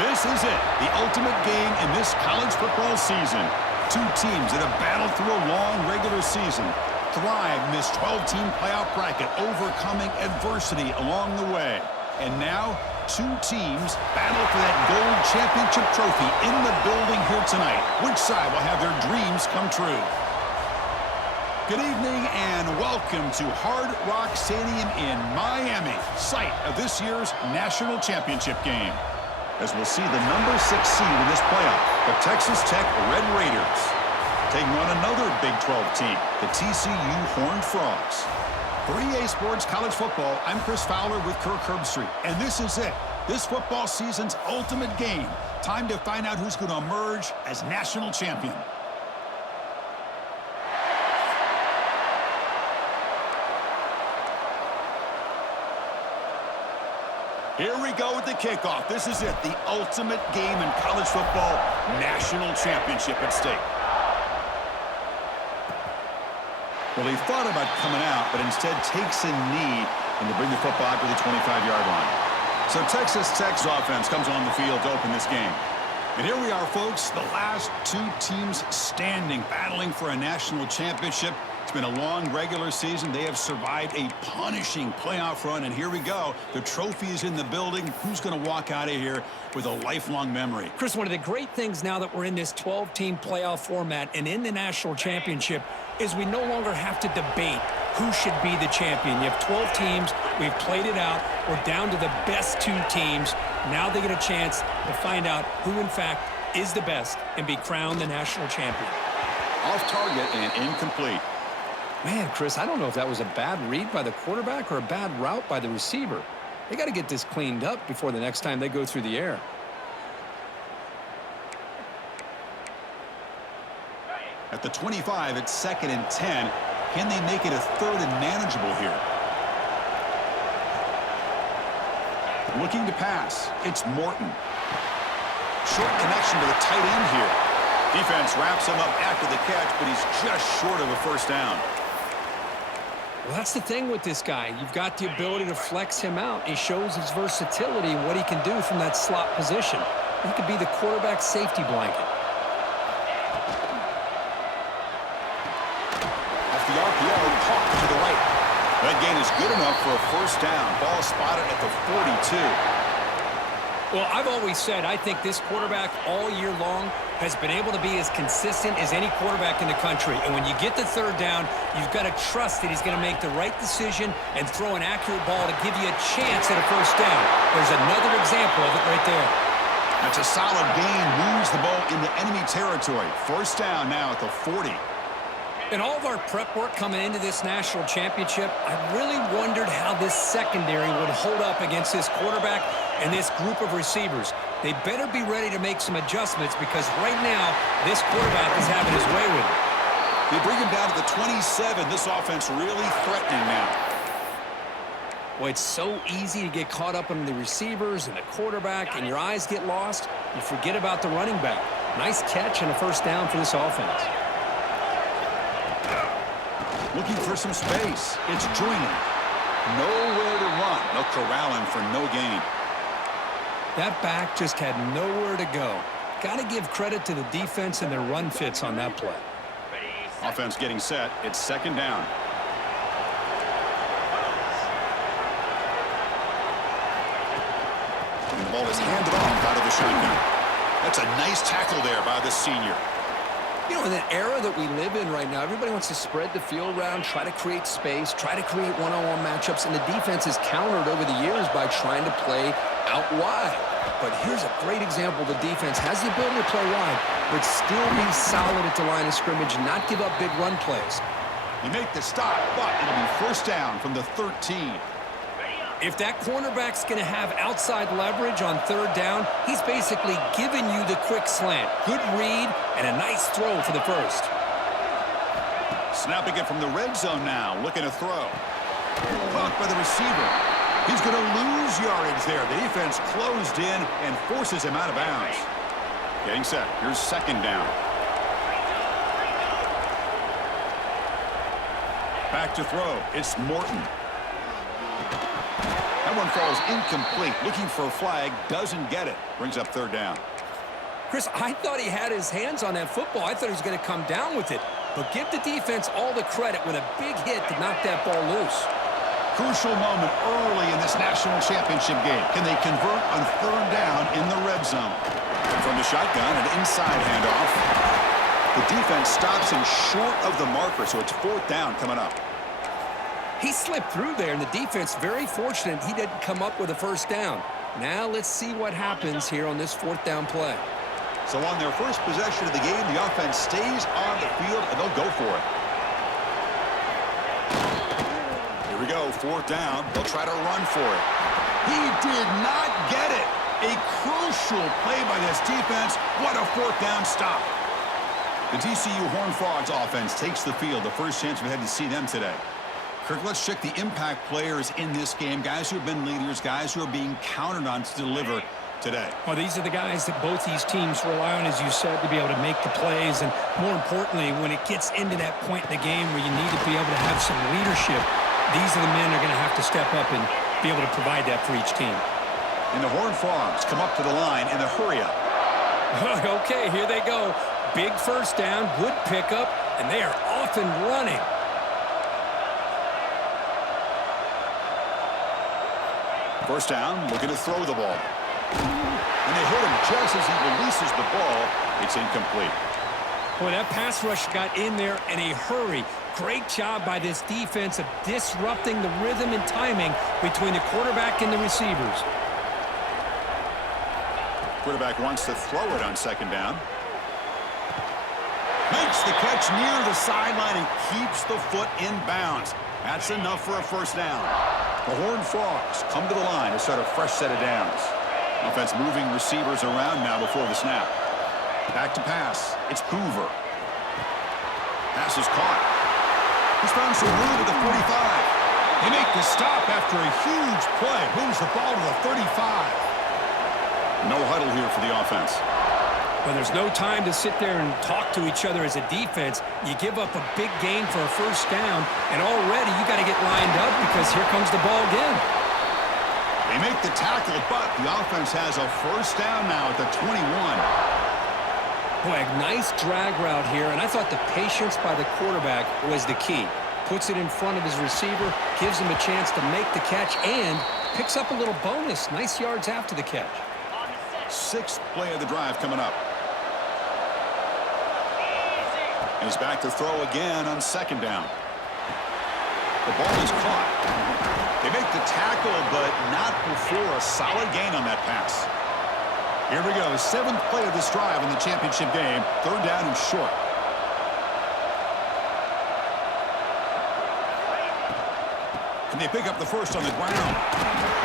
This is it, the ultimate game in this college football season. Two teams that have battled through a long regular season, thrived in this 12-team playoff bracket, overcoming adversity along the way. And now, two teams battle for that gold championship trophy in the building here tonight. Which side will have their dreams come true? Good evening and welcome to Hard Rock Stadium in Miami, site of this year's national championship game. As we'll see the number 6 seed in this playoff, the Texas Tech Red Raiders, taking on another Big 12 team, the TCU Horned Frogs. For EA Sports College Football, I'm Chris Fowler with Kirk Herbstreit, and this is it. This football season's ultimate game. Time to find out who's going to emerge as national champion. Here we go with the kickoff. This is it, the ultimate game in college football, national championship at stake. Well, he thought about coming out, but instead takes a knee and to bring the football out to the 25-yard line. So Texas Tech's offense comes on the field to open this game. And here we are, folks, the last two teams standing, battling for a national championship. It's been a long regular season. They have survived a punishing playoff run, and here we go. The trophy is in the building. Who's going to walk out of here with a lifelong memory? Chris, one of the great things now that we're in this 12-team playoff format and in the national championship is we no longer have to debate who should be the champion. You have 12 teams. We've played it out. We're down to the best two teams. Now they get a chance to find out who, in fact, is the best and be crowned the national champion. Off target and incomplete. Man, Chris, I don't know if that was a bad read by the quarterback or a bad route by the receiver. They got to get this cleaned up before the next time they go through the air. At the 25, it's 2nd and 10. Can they make it a 3rd and manageable here? Looking to pass. It's Morton. Short connection to the tight end here. Defense wraps him up after the catch, but he's just short of a first down. Well, that's the thing with this guy. You've got the ability to flex him out. He shows his versatility, what he can do from that slot position. He could be the quarterback safety blanket. Off the RPO, Hawk to the right. That gain is good enough for a first down. Ball spotted at the 42. Well, I've always said I think this quarterback all year long has been able to be as consistent as any quarterback in the country. And when you get the 3rd down, you've got to trust that he's going to make the right decision and throw an accurate ball to give you a chance at a first down. There's another example of it right there. That's a solid gain. Moves the ball into enemy territory. First down now at the 40. In all of our prep work coming into this national championship, I really wondered how this secondary would hold up against this quarterback and this group of receivers. They better be ready to make some adjustments because right now, this quarterback is having his way with it. They bring him down to the 27. This offense really threatening now. Well, it's so easy to get caught up on the receivers and the quarterback, and your eyes get lost. You forget about the running back. Nice catch and a first down for this offense. Looking for some space. It's Joyner. Nowhere to run. They'll corral him for no gain. That back just had nowhere to go. Got to give credit to the defense and their run fits on that play. Offense getting set. It's 2nd down. And the ball is handed off out of the shotgun. That's a nice tackle there by the senior. You know, in that era that we live in right now, everybody wants to spread the field around, try to create space, try to create one-on-one matchups, and the defense is countered over the years by trying to play out wide. But here's a great example. The defense has the ability to play wide, but still be solid at the line of scrimmage, not give up big run plays. You make the stop, but it'll be first down from the 13. If that cornerback's going to have outside leverage on 3rd down, he's basically giving you the quick slant. Good read and a nice throw for the first. Snapping it from the red zone now, looking to throw. Caught by the receiver. He's going to lose yardage there. The defense closed in and forces him out of bounds. Getting set. Here's 2nd down. Back to throw. It's Morton. That one falls incomplete. Looking for a flag, doesn't get it. Brings up third down. Chris, I thought he had his hands on that football. I thought he was going to come down with it. But give the defense all the credit with a big hit to knock that ball loose. Crucial moment early in this national championship game. Can they convert on third down in the red zone? From the shotgun, an inside handoff. The defense stops him short of the marker, so it's fourth down coming up. He slipped through there, and the defense very fortunate he didn't come up with a first down. Now let's see what happens here on this fourth down play. So on their first possession of the game, the offense stays on the field, and they'll go for it. Here we go, fourth down. They'll try to run for it. He did not get it. A crucial play by this defense. What a fourth down stop. The TCU Horned Frogs offense takes the field. The first chance we had to see them today. Kirk, let's check the impact players in this game. Guys who have been leaders, guys who are being counted on to deliver today. Well, these are the guys that both these teams rely on, as you said, to be able to make the plays. And more importantly, when it gets into that point in the game where you need to be able to have some leadership, these are the men that are going to have to step up and be able to provide that for each team. And the Horned Frogs come up to the line in a hurry-up. Okay, here they go. Big first down, good pickup, and they are off and running. First down, looking to throw the ball. And they hit him just as he releases the ball. It's incomplete. Boy, that pass rush got in there in a hurry. Great job by this defense of disrupting the rhythm and timing between the quarterback and the receivers. Quarterback wants to throw it on second down. Makes the catch near the sideline and keeps the foot in bounds. That's enough for a first down. The Horned Frogs come to the line to start a fresh set of downs. Offense moving receivers around now before the snap. Back to pass. It's Hoover. Pass is caught. He's found some room at the 45. They make the stop after a huge play. Moves the ball to the 35. No huddle here for the offense. When there's no time to sit there and talk to each other as a defense, you give up a big gain for a first down, and already you got to get lined up because here comes the ball again. They make the tackle, but the offense has a first down now at the 21. Boy, a nice drag route here, and I thought the patience by the quarterback was the key. Puts it in front of his receiver, gives him a chance to make the catch, and picks up a little bonus. Nice yards after the catch. Sixth play of the drive coming up. He's back to throw again on second down. The ball is caught. They make the tackle, but not before a solid gain on that pass. Here we go. Seventh play of this drive in the championship game. Third down and short. And they pick up the first on the ground.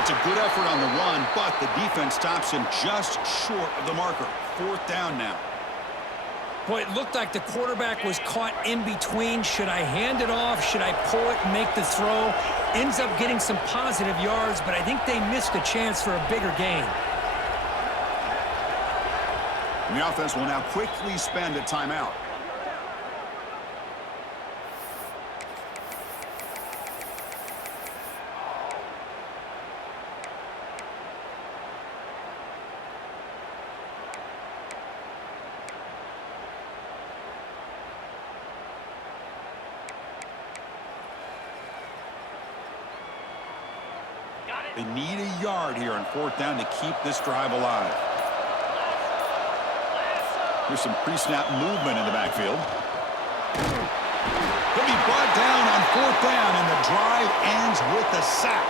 That's a good effort on the run, but the defense stops him just short of the marker. Fourth down now. Boy, it looked like the quarterback was caught in between. Should I hand it off? Should I pull it and make the throw? Ends up getting some positive yards, but I think they missed a chance for a bigger gain. And the offense will now quickly spend a timeout. They need a yard here on fourth down to keep this drive alive. Here's some pre-snap movement in the backfield. He'll be brought down on fourth down, and the drive ends with a sack.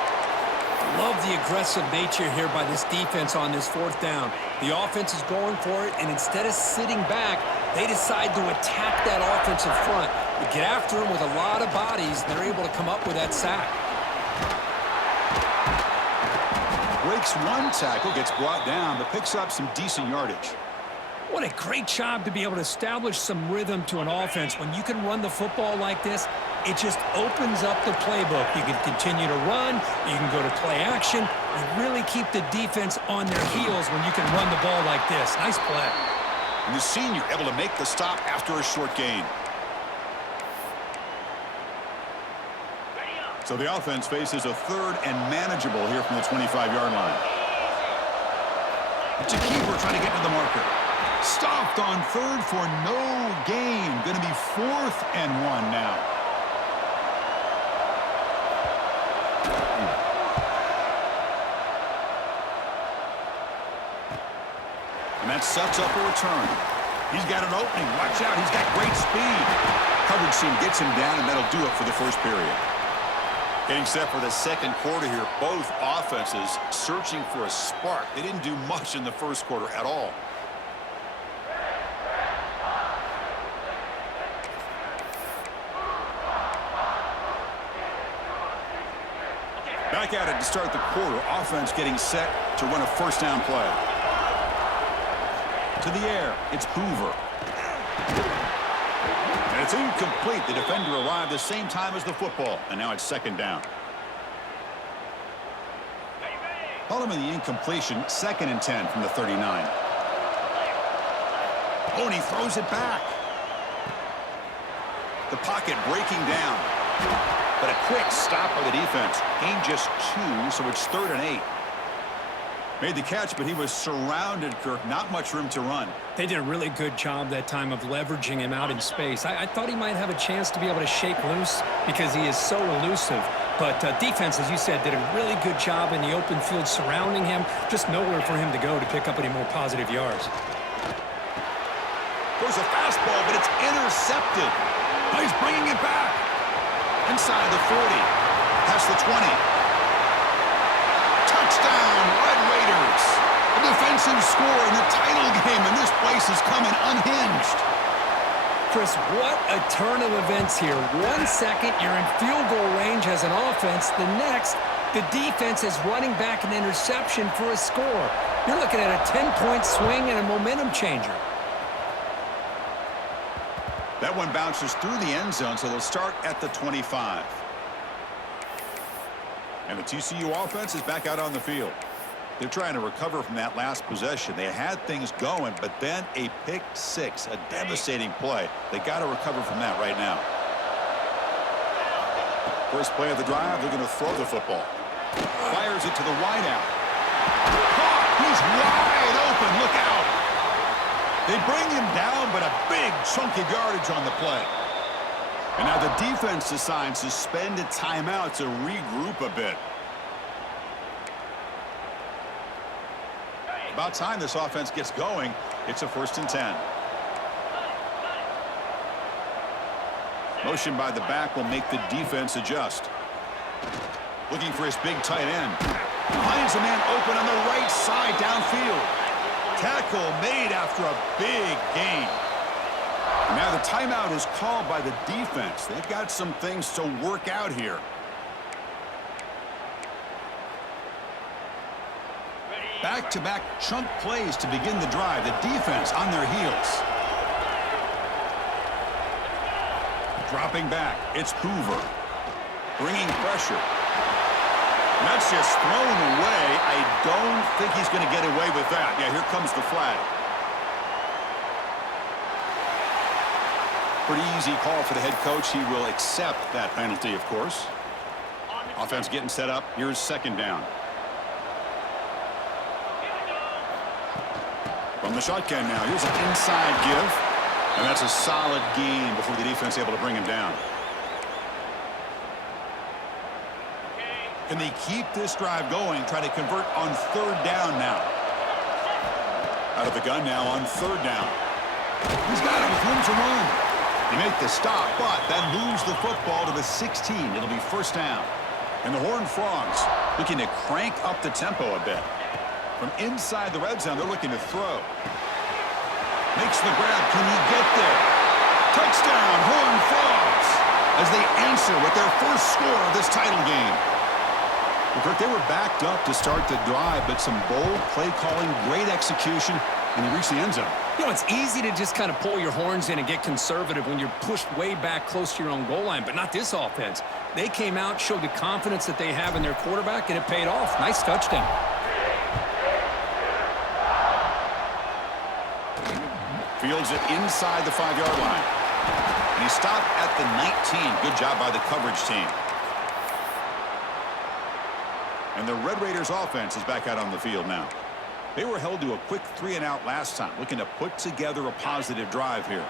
Love the aggressive nature here by this defense on this fourth down. The offense is going for it, and instead of sitting back, they decide to attack that offensive front. They get after them with a lot of bodies, and they're able to come up with that sack. Breaks one tackle, gets brought down, but picks up some decent yardage. What a great job to be able to establish some rhythm to an offense. When you can run the football like this, it just opens up the playbook. You can continue to run. You can go to play action. You really keep the defense on their heels when you can run the ball like this. Nice play. And the senior able to make the stop after a short gain. So the offense faces a third and manageable here from the 25-yard line. It's a keeper trying to get to the marker. Stopped on third for no gain. Going to be 4th and 1 now. And that sets up a return. He's got an opening. Watch out. He's got great speed. Coverage team gets him down, and that'll do it for the first period. Getting set for the second quarter here. Both offenses searching for a spark. They didn't do much in the first quarter at all. Back at it to start the quarter. Offense getting set to run a first down play. To the air. It's Hoover. And it's incomplete. The defender arrived the same time as the football. And now it's second down. Following the incompletion, 2nd and 10 from the 39. Oh, and he throws it back. The pocket breaking down. But a quick stop by the defense. Gained just 2, so it's 3rd and 8. Made the catch, but he was surrounded, Kirk. Not much room to run. They did a really good job that time of leveraging him out in space. I thought he might have a chance to be able to shake loose because he is so elusive. But defense, as you said, did a really good job in the open field surrounding him. Just nowhere for him to go to pick up any more positive yards. There's a fastball, but it's intercepted. Oh, he's bringing it back. Inside the 40. Past the 20. Touchdown, Red Raiders. A defensive score in the title game, and this place is coming unhinged. Chris, what a turn of events here. 1 second, you're in field goal range as an offense. The next, the defense is running back an interception for a score. You're looking at a 10-point swing and a momentum changer. That one bounces through the end zone, so they'll start at the 25. And the TCU offense is back out on the field. They're trying to recover from that last possession. They had things going, but then a pick six, a devastating play. They got to recover from that right now. First play of the drive, they're going to throw the football. Fires it to the wideout. Caught! He's wide open. Look out. They bring him down, but a big chunk of yardage on the play. And now the defense decides to spend a timeout to regroup a bit. About time this offense gets going. It's a 1st and 10. Motion by the back will make the defense adjust. Looking for his big tight end. Finds a man open on the right side downfield. Tackle made after a big gain. Now the timeout is called by the defense. They've got some things to work out here. Back-to-back chunk plays to begin the drive. The defense on their heels. Dropping back. It's Hoover. Bringing pressure. And that's just thrown away. I don't think he's going to get away with that. Yeah, here comes the flag. Pretty easy call for the head coach. He will accept that penalty, of course. Offense getting set up. Here's 2nd down. From the shotgun now. Here's an inside give. And that's a solid gain before the defense able to bring him down. Can they keep this drive going? Try to convert on 3rd down now. Out of the gun now on 3rd down. He's got it with room to run. They make the stop, but that moves the football to the 16. It'll be 1st down. And the Horned Frogs looking to crank up the tempo a bit. From inside the red zone, they're looking to throw. Makes the grab. Can he get there? Touchdown, Horned Frogs, as they answer with their first score of this title game. Well, Kirk, they were backed up to start the drive, but some bold play calling, great execution, and they reached the end zone. You know, it's easy to just kind of pull your horns in and get conservative when you're pushed way back close to your own goal line, but not this offense. They came out, showed the confidence that they have in their quarterback, and it paid off. Nice touchdown. Fields it inside the 5-yard line. And he stopped at the 19. Good job by the coverage team. And the Red Raiders offense is back out on the field now. They were held to a quick 3-and-out last time, looking to put together a positive drive here.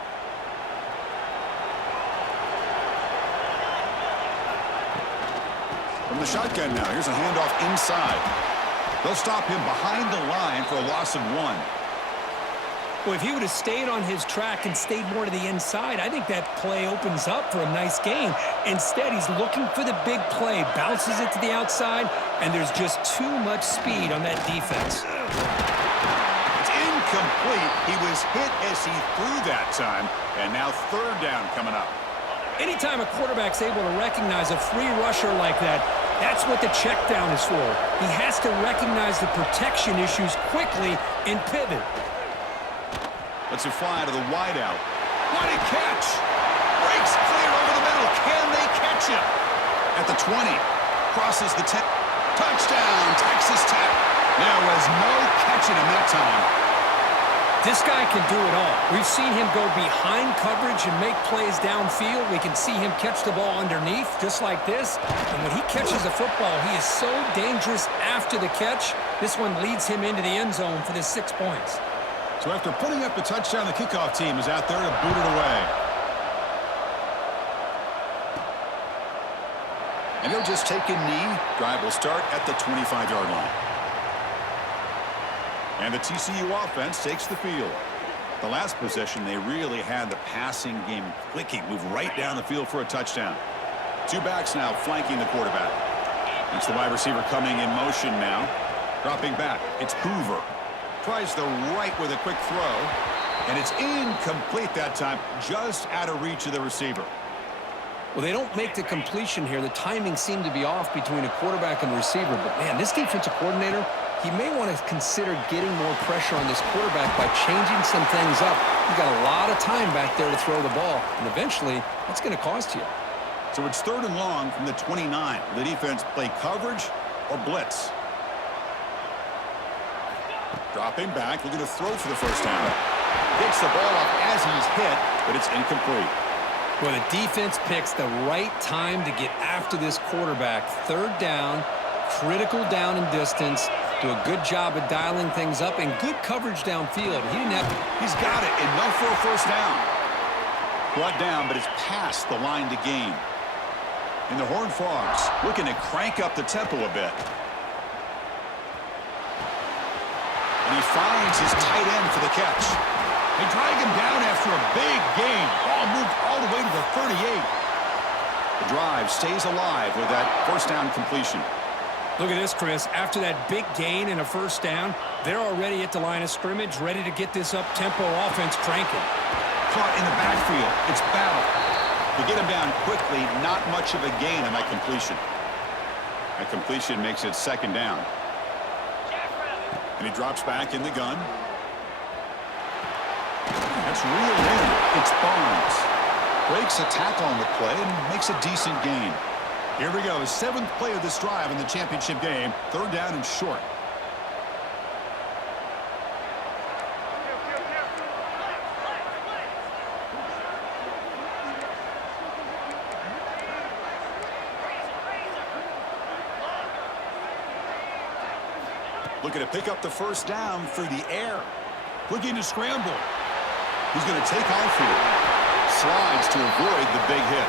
From the shotgun now, here's a handoff inside. They'll stop him behind the line for a loss of 1. Well, if he would have stayed on his track and stayed more to the inside, I think that play opens up for a nice gain. Instead, he's looking for the big play, bounces it to the outside, and there's just too much speed on that defense. It's incomplete. He was hit as he threw that time, and now third down coming up. Anytime a quarterback's able to recognize a free rusher like that, that's what the check down is for. He has to recognize the protection issues quickly and pivot. Lets it fly to the wideout. What a catch! Breaks clear over the middle. Can they catch him? At the 20. Crosses the 10. Touchdown, Texas Tech. There was no catching him that time. This guy can do it all. We've seen him go behind coverage and make plays downfield. We can see him catch the ball underneath, just like this. And when he catches a football, he is so dangerous after the catch. This one leads him into the end zone for the 6 points. So after putting up the touchdown, the kickoff team is out there to boot it away. And they'll just take a knee. Drive will start at the 25-yard line. And the TCU offense takes the field. The last possession, they really had the passing game clicking. Move right down the field for a touchdown. 2 backs now flanking the quarterback. It's the wide receiver coming in motion now. Dropping back. It's Hoover. Tries the right with a quick throw. And it's incomplete that time. Just out of reach of the receiver. Well, they don't make the completion here. The timing seemed to be off between a quarterback and a receiver. But, man, this defensive coordinator, he may want to consider getting more pressure on this quarterback by changing some things up. He's got a lot of time back there to throw the ball. And eventually, that's going to cost you. So it's 3rd and long from the 29. The defense play coverage or blitz. Dropping back, looking to throw for the first down. Gets the ball up as he's hit, but it's incomplete. Well, the defense picks the right time to get after this quarterback. 3rd down, critical down and distance. Do a good job of dialing things up and good coverage downfield. He didn't have to. He's got it, enough for a first down. Brought down, but it's past the line to gain. And the Horned Frogs looking to crank up the tempo a bit. And he finds his tight end for the catch. They drag him down after a big gain. Ball moved all the way to the 38. The drive stays alive with that first down completion. Look at this, Chris. After that big gain and a first down, they're already at the line of scrimmage, ready to get this up-tempo offense cranking. Caught in the backfield. It's battle. To get him down quickly, not much of a gain on that completion. That completion makes it 2nd down. And he drops back in the gun. That's reeled in. It's Barnes. Breaks a tackle on the play and makes a decent gain. Here we go. 7th play of this drive in the championship game. 3rd down and short. Looking to pick up the first down through the air. Looking to scramble. He's going to take off here. Slides to avoid the big hit.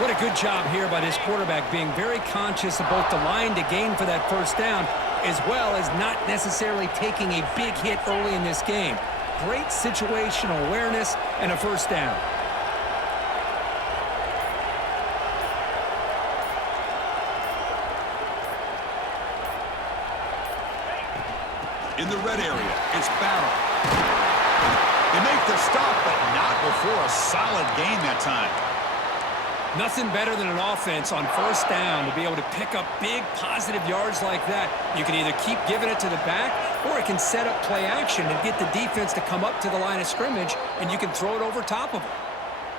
What a good job here by this quarterback, being very conscious of both the line to gain for that first down, as well as not necessarily taking a big hit early in this game. Great situational awareness and a first down. In the red area, it's battle. They make the stop, but not before a solid gain that time. Nothing better than an offense on first down to be able to pick up big positive yards like that. You can either keep giving it to the back, or it can set up play action and get the defense to come up to the line of scrimmage, and you can throw it over top of them.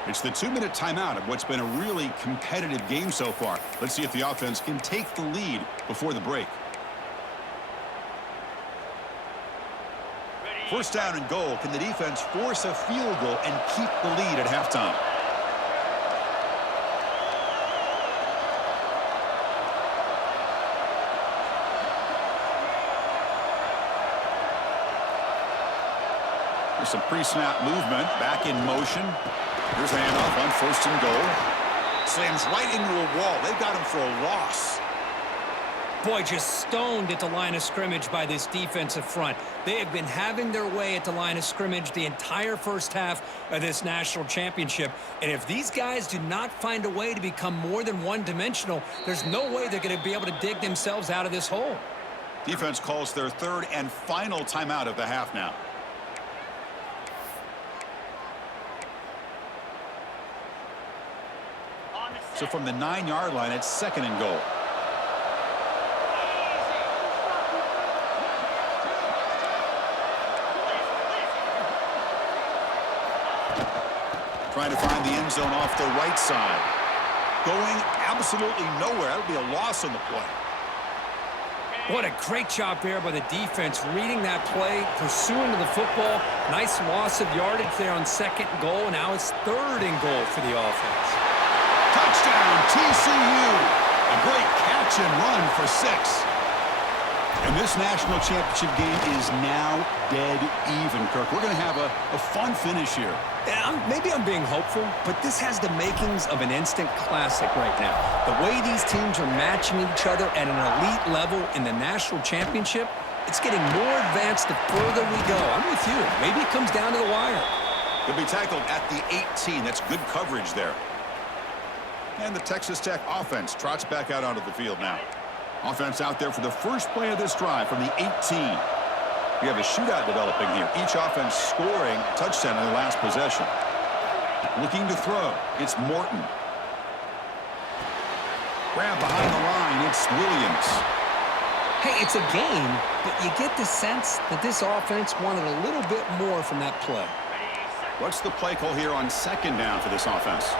It's the 2-minute timeout of what's been a really competitive game so far. Let's see if the offense can take the lead before the break. First down and goal. Can the defense force a field goal and keep the lead at halftime? There's some pre-snap movement, back in motion. Here's a handoff on 1st and goal. Slams right into a wall. They got him for a loss. Boy, just stoned at the line of scrimmage by this defensive front. They have been having their way at the line of scrimmage the entire first half of this national championship. And if these guys do not find a way to become more than one-dimensional, there's no way they're going to be able to dig themselves out of this hole. Defense calls their 3rd and final timeout of the half now. So from the 9-yard line, it's 2nd and goal. Trying to find the end zone off the right side. Going absolutely nowhere. That'll be a loss on the play. What a great job there by the defense, reading that play, pursuing to the football. Nice loss of yardage there on 2nd and goal. Now it's 3rd and goal for the offense. Touchdown, TCU. A great catch and run for 6. And this national championship game is now dead even, Kirk. We're going to have a fun finish here. Yeah, maybe I'm being hopeful, but this has the makings of an instant classic right now. The way these teams are matching each other at an elite level in the national championship, it's getting more advanced the further we go. I'm with you. Maybe it comes down to the wire. He'll be tackled at the 18. That's good coverage there. And the Texas Tech offense trots back out onto the field now. Offense out there for the first play of this drive from the 18. We have a shootout developing here. Each offense scoring a touchdown in their last possession. Looking to throw. It's Morton. Grab behind the line. It's Williams. Hey, it's a game, but you get the sense that this offense wanted a little bit more from that play. What's the play call here on 2nd down for this offense?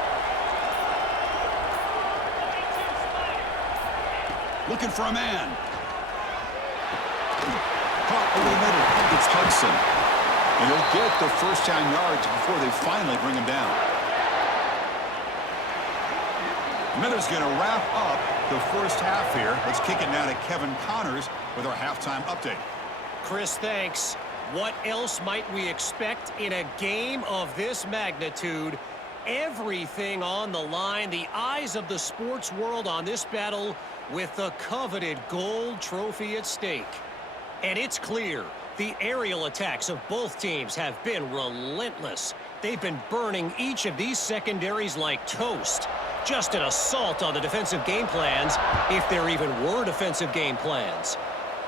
Looking for a man. Caught over the middle. It's Hudson. And he'll get the 1st down yards before they finally bring him down. Miller's going to wrap up the first half here. Let's kick it now to Kevin Connors with our halftime update. Chris, thanks. What else might we expect in a game of this magnitude? Everything on the line. The eyes of the sports world on this battle with the coveted gold trophy at stake. And it's clear, the aerial attacks of both teams have been relentless. They've been burning each of these secondaries like toast. Just an assault on the defensive game plans, if there even were defensive game plans.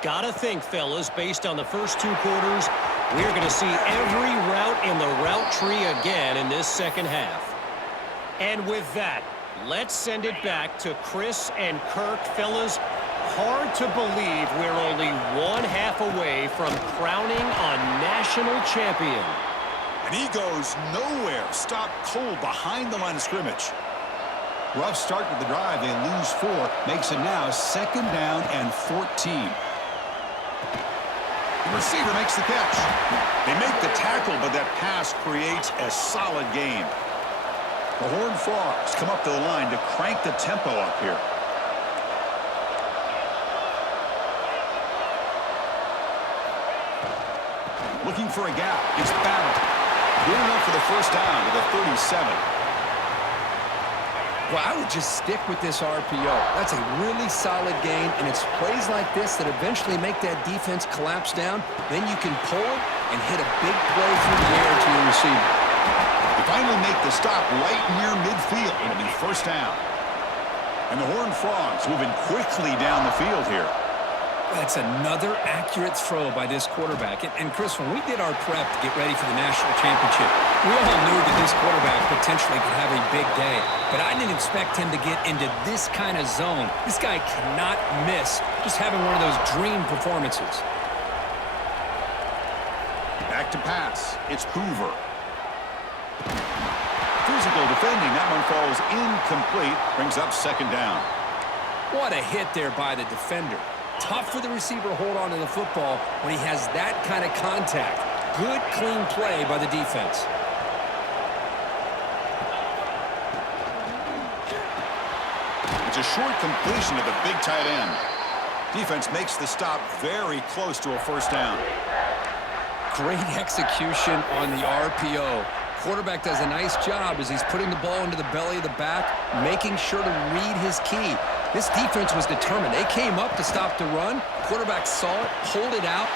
Gotta think, fellas, based on the first 2 quarters, we're going to see every route in the route tree again in this second half. And with that, let's send it back to Chris and Kirk. Fellas, hard to believe we're only 1 half away from crowning a national champion. And he goes nowhere. Stop cold behind the line of scrimmage. Rough start to the drive. They lose 4. Makes it now 2nd down and 14. The receiver makes the catch. They make the tackle, but that pass creates a solid gain. The Horned Frogs come up to the line to crank the tempo up here. Looking for a gap. It's Battle. Good enough for the 1st down to the 37. Well, I would just stick with this RPO. That's a really solid game, and it's plays like this that eventually make that defense collapse down. Then you can pull it and hit a big play through the air to your receiver. They finally make the stop right near midfield. It'll be 1st down. And the Horned Frogs moving quickly down the field here. That's another accurate throw by this quarterback. And Chris, when we did our prep to get ready for the national championship, we all knew that this quarterback potentially could have a big day. But I didn't expect him to get into this kind of zone. This guy cannot miss. Just having one of those dream performances. Back to pass. It's Hoover. Physical defending. That one falls incomplete. Brings up 2nd down. What a hit there by the defender. Tough for the receiver to hold on to the football when he has that kind of contact. Good, clean play by the defense. It's a short completion to the big tight end. Defense makes the stop very close to a 1st down. Great execution on the RPO. Quarterback does a nice job as he's putting the ball into the belly of the back, making sure to read his key. This defense was determined. They came up to stop the run. Quarterback saw it, pulled it out.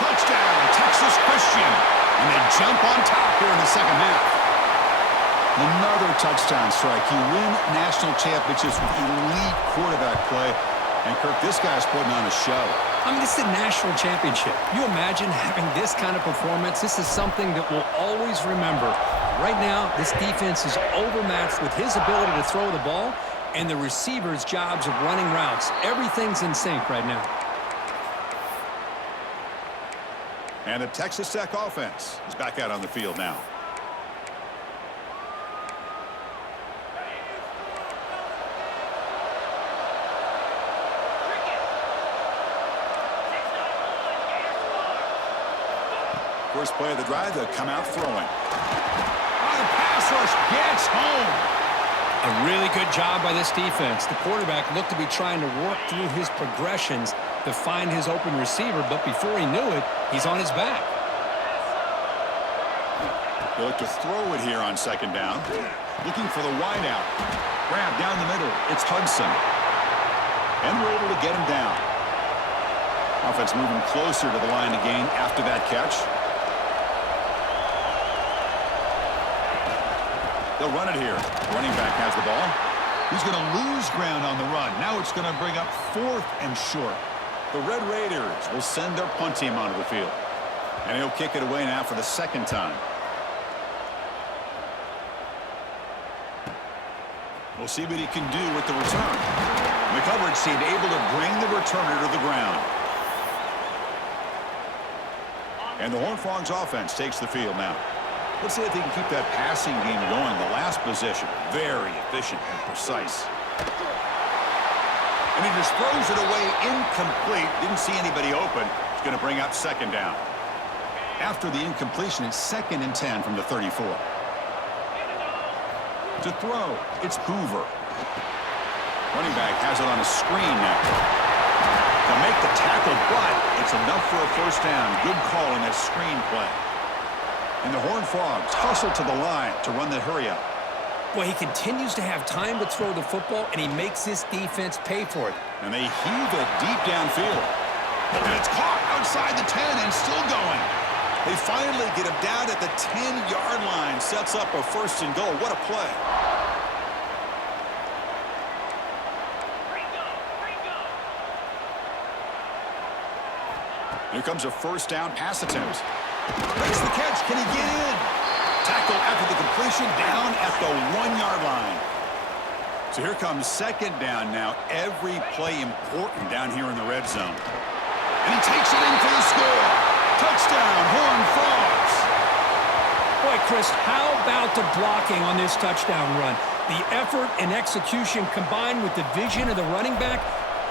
Touchdown, Texas Christian. And they jump on top here in the second half. Another touchdown strike. You win national championships with elite quarterback play. And, Kirk, this guy's putting on a show. I mean, this is a national championship. You imagine having this kind of performance? This is something that we'll always remember. Right now, this defense is overmatched with his ability to throw the ball and the receivers' jobs of running routes. Everything's in sync right now. And the Texas Tech offense is back out on the field now. First play of the drive, they'll come out throwing. Oh, the pass rush gets home. A really good job by this defense. The quarterback looked to be trying to work through his progressions to find his open receiver, but before he knew it, he's on his back. They look to throw it here on second down. Looking for the wide out. Grab down the middle. It's Hudson. And we're able to get him down. Offense moving closer to the line to gain after that catch. They'll run it here. Running back has the ball. He's going to lose ground on the run. Now it's going to bring up 4th and short. The Red Raiders will send their punt team onto the field. And he'll kick it away now for the second time. We'll see what he can do with the return. The coverage seemed able to bring the returner to the ground. And the Horned Frogs offense takes the field now. Let's see if they can keep that passing game going. The last possession, very efficient and precise. And he just throws it away incomplete. Didn't see anybody open. It's going to bring up second down. After the incompletion, it's 2nd and 10 from the 34. To throw, it's Hoover. Running back has it on a screen now. To make the tackle, but it's enough for a first down. Good call on that screen play. And the Horned Frogs hustle to the line to run the hurry-up. Boy, he continues to have time to throw the football, and he makes this defense pay for it. And they heave it deep downfield. And it's caught outside the 10 and still going. They finally get him down at the 10-yard line. Sets up a 1st and goal. What a play. Here comes a first down pass attempt. Makes the catch. Can he get in? Tackle after the completion down at the 1-yard line. So here comes second down now. Every play important down here in the red zone. And he takes it in for the score. Touchdown, Horned Frogs. Boy, Chris, how about the blocking on this touchdown run? The effort and execution combined with the vision of the running back,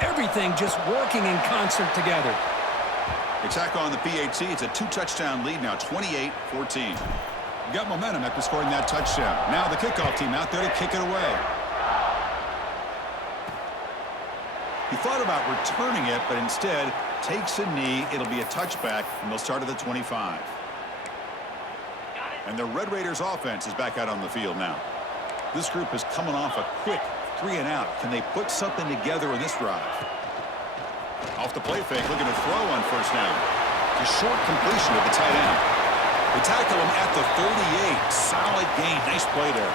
everything just working in concert together. They tackle on the PAT. It's a 2-touchdown lead now, 28-14. Got momentum after scoring that touchdown. Now the kickoff team out there to kick it away. He thought about returning it, but instead takes a knee. It'll be a touchback, and they'll start at the 25. And the Red Raiders offense is back out on the field now. This group is coming off a quick 3-and-out. Can they put something together in this drive? Off the play fake, looking to throw on first down. A short completion of the tight end. They tackle him at the 38. Solid gain. Nice play there.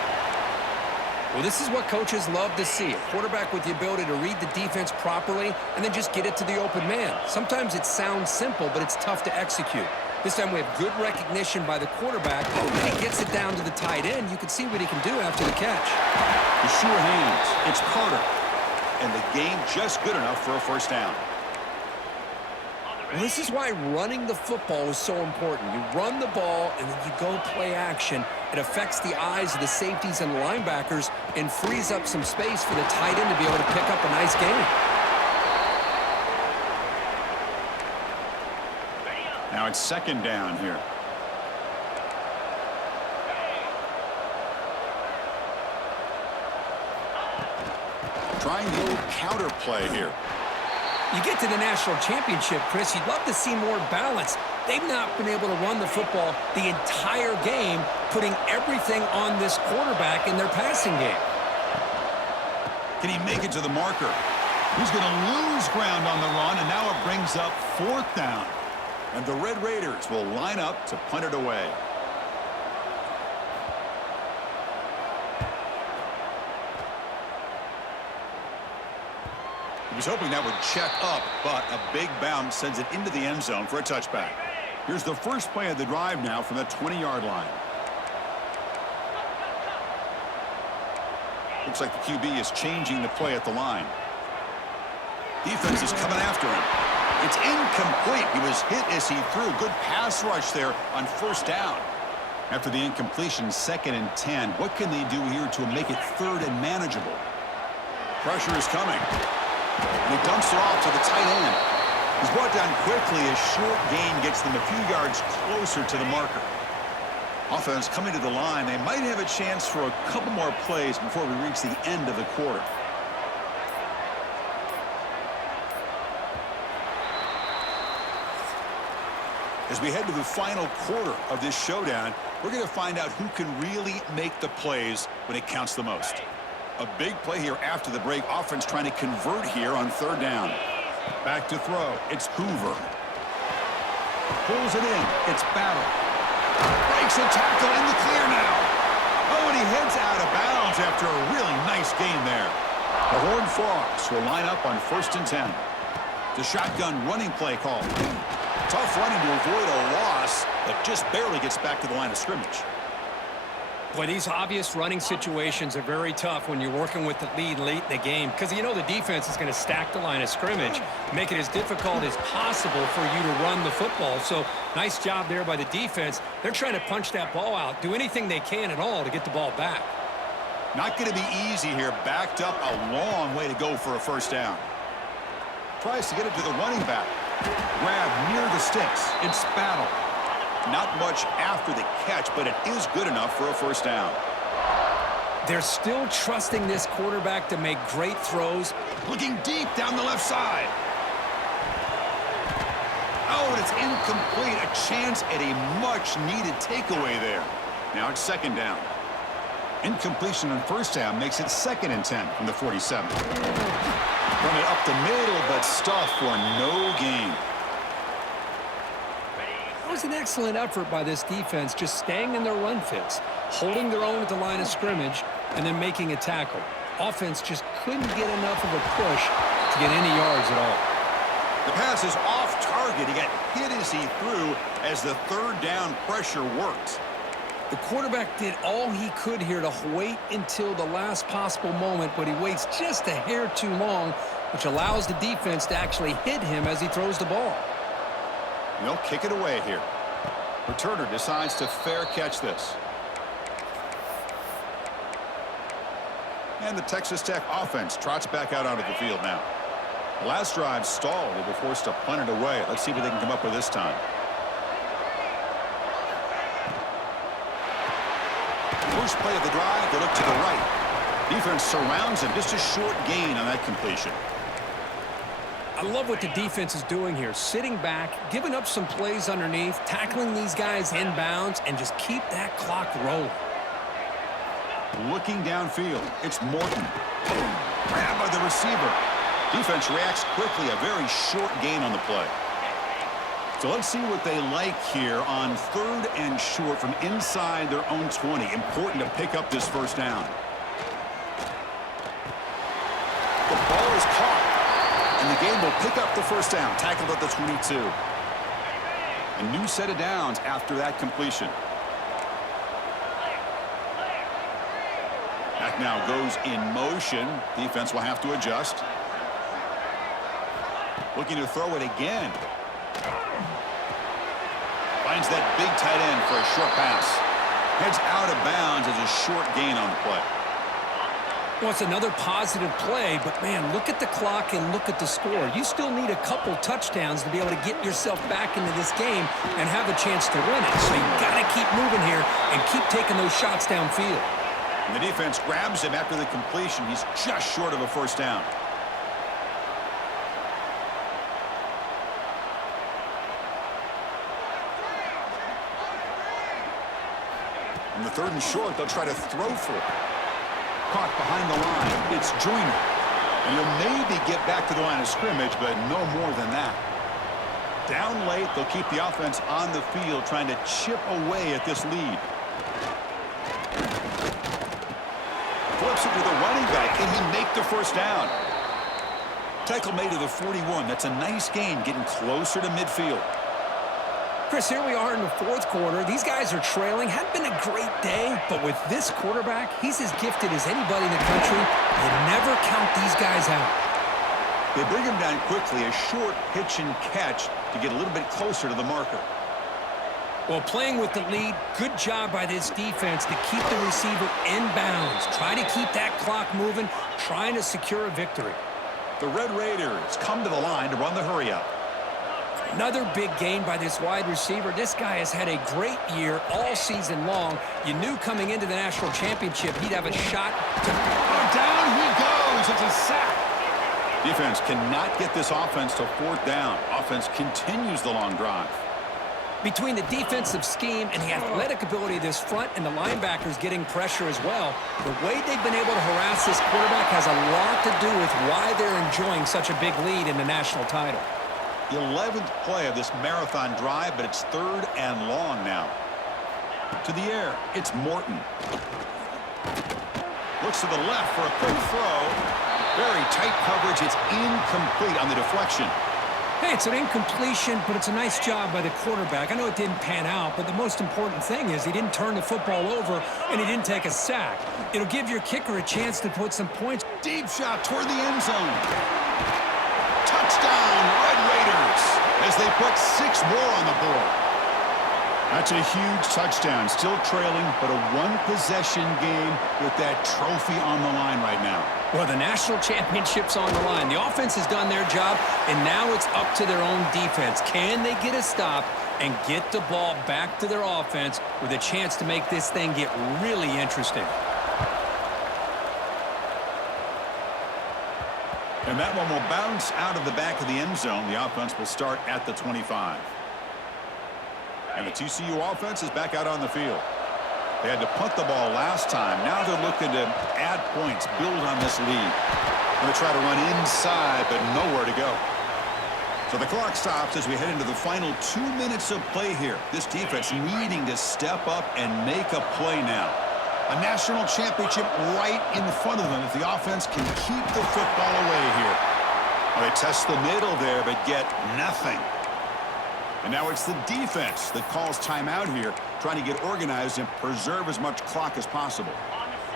Well, this is what coaches love to see. A quarterback with the ability to read the defense properly and then just get it to the open man. Sometimes it sounds simple, but it's tough to execute. This time we have good recognition by the quarterback. And he gets it down to the tight end. You can see what he can do after the catch. The sure hands. It's Carter. And the game just good enough for a first down. Well, this is why running the football is so important. You run the ball, and then you go play action. It affects the eyes of the safeties and linebackers and frees up some space for the tight end to be able to pick up a nice gain. Now it's second down here. Trying the old counter play here. You get to the national championship, Chris, you'd love to see more balance. they've not been able to run the football the entire game, putting everything on this quarterback in their passing game. Can he make it to the marker? He's going to lose ground on the run, and now it brings up 4th down. And the Red Raiders will line up to punt it away. He was hoping that would check up, but a big bounce sends it into the end zone for a touchback. Here's the first play of the drive now from the 20-yard line. Looks like the QB is changing the play at the line. Defense is coming after him. It's incomplete. He was hit as he threw. Good pass rush there on 1st down. After the incompletion, 2nd and 10. What can they do here to make it 3rd and manageable? Pressure is coming. And he dumps it off to the tight end. He's brought down quickly as short gain gets them a few yards closer to the marker. Offense coming to the line. They might have a chance for a couple more plays before we reach the end of the quarter. As we head to the final quarter of this showdown, we're going to find out who can really make the plays when it counts the most. A big play here after the break. Offense trying to convert here on 3rd down. Back to throw. It's Hoover. Pulls it in. It's Battle. Breaks a tackle in the clear now. Oh, and he heads out of bounds after a really nice gain there. The Horned Frogs will line up on 1st and 10. The shotgun running play call. Tough running to avoid a loss, but just barely gets back to the line of scrimmage. Boy, these obvious running situations are very tough when you're working with the lead late in the game because you know the defense is going to stack the line of scrimmage, make it as difficult as possible for you to run the football. So nice job there by the defense. They're trying to punch that ball out, do anything they can at all to get the ball back. Not going to be easy here. Backed up a long way to go for a 1st down. Tries to get it to the running back. Grab near the sticks. It's Battle. Not much after the catch, but it is good enough for a 1st down. They're still trusting this quarterback to make great throws. Looking deep down the left side. Oh, and it's incomplete. A chance at a much-needed takeaway there. Now it's 2nd down. Incompletion on 1st down makes it 2nd and 10 from the 47. Run it up the middle, but stuffed for no gain. It was an excellent effort by this defense, just staying in their run fits, holding their own at the line of scrimmage, and then making a tackle. Offense just couldn't get enough of a push to get any yards at all. The pass is off target. He got hit as he threw as the 3rd down pressure worked. The quarterback did all he could here to wait until the last possible moment, but he waits just a hair too long, which allows the defense to actually hit him as he throws the ball. They'll kick it away here. Returner decides to fair catch this. And the Texas Tech offense trots back out onto the field now. The last drive stalled. They were forced to punt it away. Let's see what they can come up with this time. First play of the drive, they look to the right. Defense surrounds him. Just a short gain on that completion. I love what the defense is doing here. Sitting back, giving up some plays underneath, tackling these guys inbounds, and just keep that clock rolling. Looking downfield, it's Morton. Grabbed by the receiver. Defense reacts quickly. A very short gain on the play. So let's see what they like here on 3rd and short from inside their own 20. Important to pick up this 1st down. The ball is caught. And the game will pick up the 1st down. Tackled at the 22. A new set of downs after that completion. Back now goes in motion. Defense will have to adjust. Looking to throw it again. Finds that big tight end for a short pass. Heads out of bounds as a short gain on the play. Well, it's another positive play, but man, look at the clock and look at the score. You still need a couple touchdowns to be able to get yourself back into this game and have a chance to win it. So you got to keep moving here and keep taking those shots downfield. And the defense grabs him after the completion. He's just short of a 1st down. On the 3rd and short, they'll try to throw for it. Caught behind the line. It's Joyner. And he'll maybe get back to the line of scrimmage, but no more than that. Down late, they'll keep the offense on the field, trying to chip away at this lead. Flips it to the running back. Can he make the first down? Tackle made to the 41. That's a nice gain, getting closer to midfield. Chris, here we are in the 4th quarter. These guys are trailing. Hadn't been a great day, but with this quarterback, he's as gifted as anybody in the country. You never count these guys out. They bring him down quickly, a short pitch and catch to get a little bit closer to the marker. Well, playing with the lead, good job by this defense to keep the receiver in bounds. Try to keep that clock moving, trying to secure a victory. The Red Raiders come to the line to run the hurry-up. Another big gain by this wide receiver. This guy has had a great year all season long. You knew coming into the national championship he'd have a shot to... Oh, down he goes. It's a sack. Defense cannot get this offense to 4th down. Offense continues the long drive. Between the defensive scheme and the athletic ability of this front and the linebackers getting pressure as well, the way they've been able to harass this quarterback has a lot to do with why they're enjoying such a big lead in the national title. The 11th play of this marathon drive, but it's 3rd and long now. To the air, it's Morton. Looks to the left for a quick throw. Very tight coverage. It's incomplete on the deflection. Hey, it's an incompletion, but it's a nice job by the quarterback. I know it didn't pan out, but the most important thing is he didn't turn the football over and he didn't take a sack. It'll give your kicker a chance to put some points. Deep shot toward the end zone. Touchdown, Red Raiders, as they put 6 more on the board. That's a huge touchdown. Still trailing, but a 1-possession game with that trophy on the line right now. Well, the national championship's on the line. The offense has done their job, and now it's up to their own defense. Can they get a stop and get the ball back to their offense with a chance to make this thing get really interesting? And that one will bounce out of the back of the end zone. The offense will start at the 25. And the TCU offense is back out on the field. They had to punt the ball last time. Now they're looking to add points, build on this lead. Going to try to run inside, but nowhere to go. So the clock stops as we head into the final 2 minutes of play here. This defense needing to step up and make a play now. A national championship right in front of them if the offense can keep the football away here. Well, they test the middle there, but get nothing. And now it's the defense that calls timeout here, trying to get organized and preserve as much clock as possible.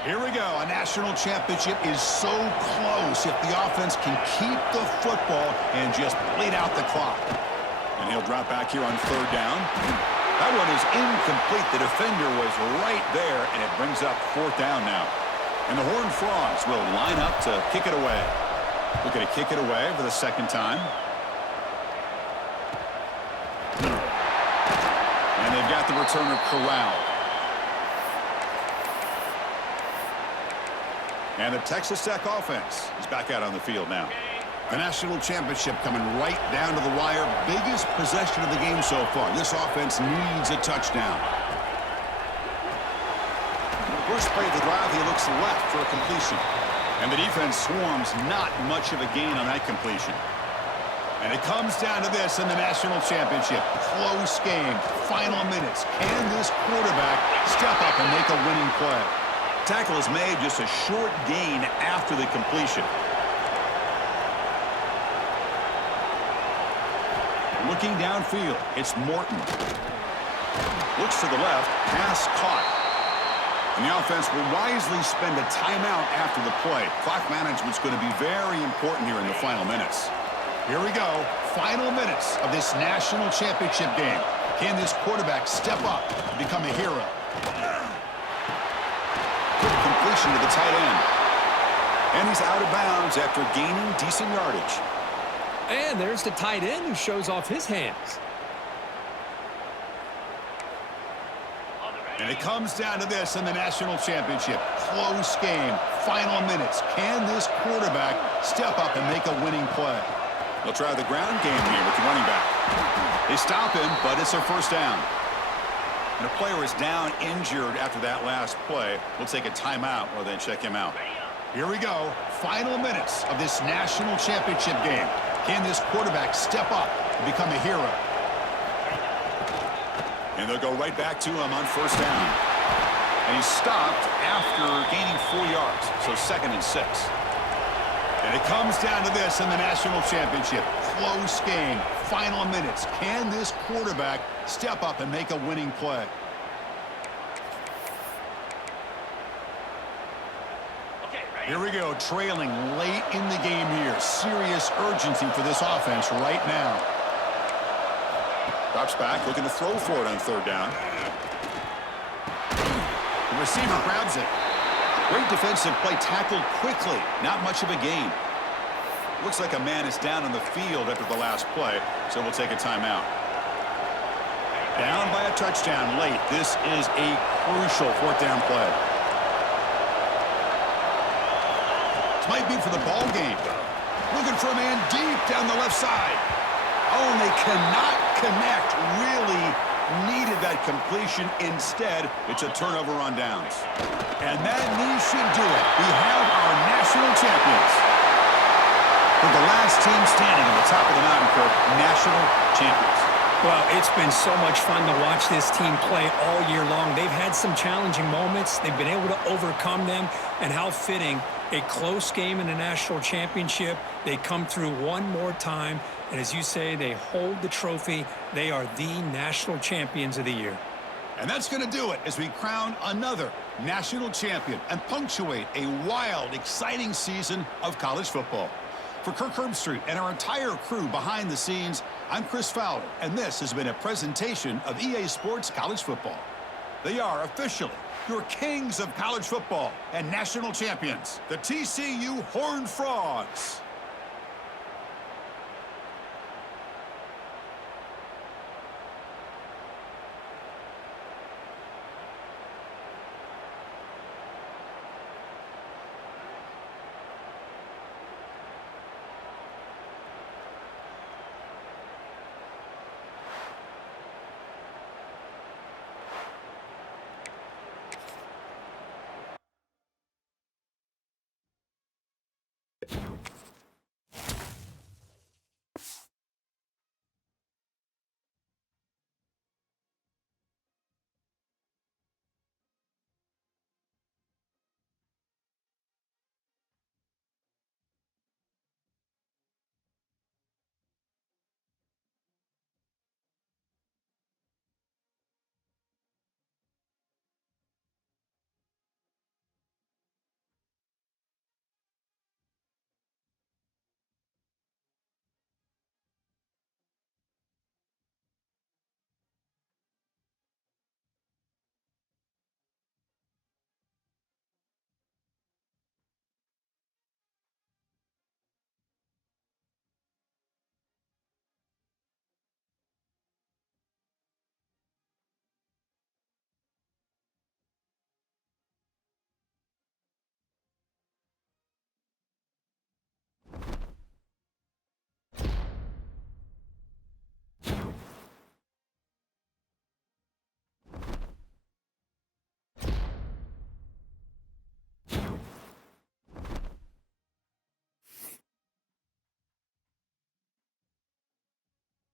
Here we go. A national championship is so close if the offense can keep the football and just bleed out the clock. And he'll drop back here on 3rd down. That one is incomplete. The defender was right there, and it brings up 4th down now. And the Horned Frogs will line up to kick it away. Looking to kick it away for the 2nd time. And they've got the returner corralled. And the Texas Tech offense is back out on the field now. The national championship coming right down to the wire. Biggest possession of the game so far. This offense needs a touchdown. First play of the drive, he looks left for a completion. And the defense swarms, not much of a gain on that completion. And it comes down to this in the national championship. Close game, final minutes. Can this quarterback step up and make a winning play? Tackle is made, just a short gain after the completion. Looking downfield, it's Morton. Looks to the left, pass caught. And the offense will wisely spend a timeout after the play. Clock management's going to be very important here in the final minutes. Here we go, final minutes of this national championship game. Can this quarterback step up and become a hero? Good completion to the tight end. And he's out of bounds after gaining decent yardage. And there's the tight end who shows off his hands. And it comes down to this in the national championship. Close game, final minutes. Can this quarterback step up and make a winning play? They'll try the ground game here with the running back. They stop him, but it's a 1st down. And a player is down injured after that last play. We'll take a timeout or then check him out. Here we go. Final minutes of this national championship game. Can this quarterback step up and become a hero? And they'll go right back to him on first down. And he's stopped after gaining 4 yards. So 2nd and 6. And it comes down to this in the national championship. Close game. Final minutes. Can this quarterback step up and make a winning play? Here we go, trailing late in the game here. Serious urgency for this offense right now. Drops back, looking to throw for it on 3rd down. The receiver grabs it. Great defensive play, tackled quickly. Not much of a gain. Looks like a man is down on the field after the last play, so we'll take a timeout. Down by a touchdown late. This is a crucial 4th down play. This might be for the ball game. Looking for a man deep down the left side. Oh, and they cannot connect. Really needed that completion. Instead, it's a turnover on downs. And that knee should do it. We have our national champions. For the last team standing on the top of the mountain, Kirk, national champions. Well, it's been so much fun to watch this team play all year long. They've had some challenging moments. They've been able to overcome them. And how fitting, a close game in the national championship. They come through one more time. And as you say, they hold the trophy. They are the national champions of the year. And that's going to do it as we crown another national champion and punctuate a wild, exciting season of college football. For Kirk Herbstreit and our entire crew behind the scenes, I'm Chris Fowler, and this has been a presentation of EA Sports College Football. They are officially your kings of college football and national champions, the TCU Horned Frogs.